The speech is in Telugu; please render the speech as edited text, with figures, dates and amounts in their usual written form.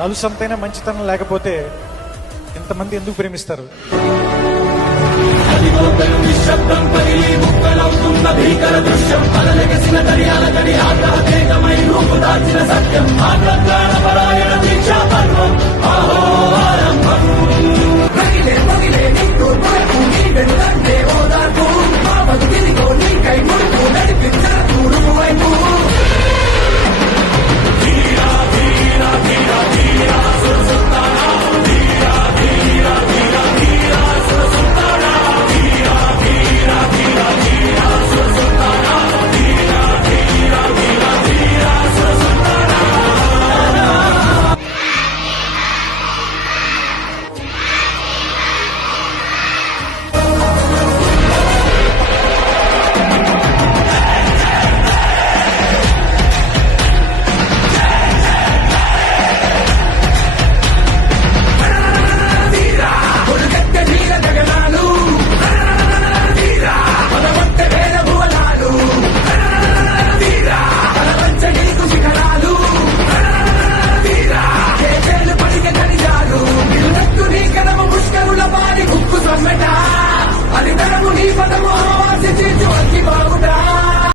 నలుసంతైన మంచితనం లేకపోతే ఎంతమంది ఎందుకు ప్రేమిస్తారు? నిశ్శబ్దం పగిలి ముక్కలవుతున్న భీకర దృశ్యం అలలెగసిన దర్యాల గడి ఆగ్రహేగమై రూపు దాల్చిన సత్యం ఆగ్రహ పరాయణ దీక్షా పర్వం అహో ఆరంభం పగిలే పగిలే నీకు మార్పు నీ వెనుకంటే ఓదార్పు మా బతుకిదిగో నీకై ముడుపు నడిపించర తూరుపు వైపు ధీరా ధీరా ధీరా ధీరా సురసుత్తానా ధీరా ధీరా ధీరా ధీరా సురసుత్తానా ధీరా ధీరా ధీరా ధీరా సురసుత్తానా ధీరా ధీరా ధీరా ధీరా సురసుత్తానా. అది తరము నీ పదమో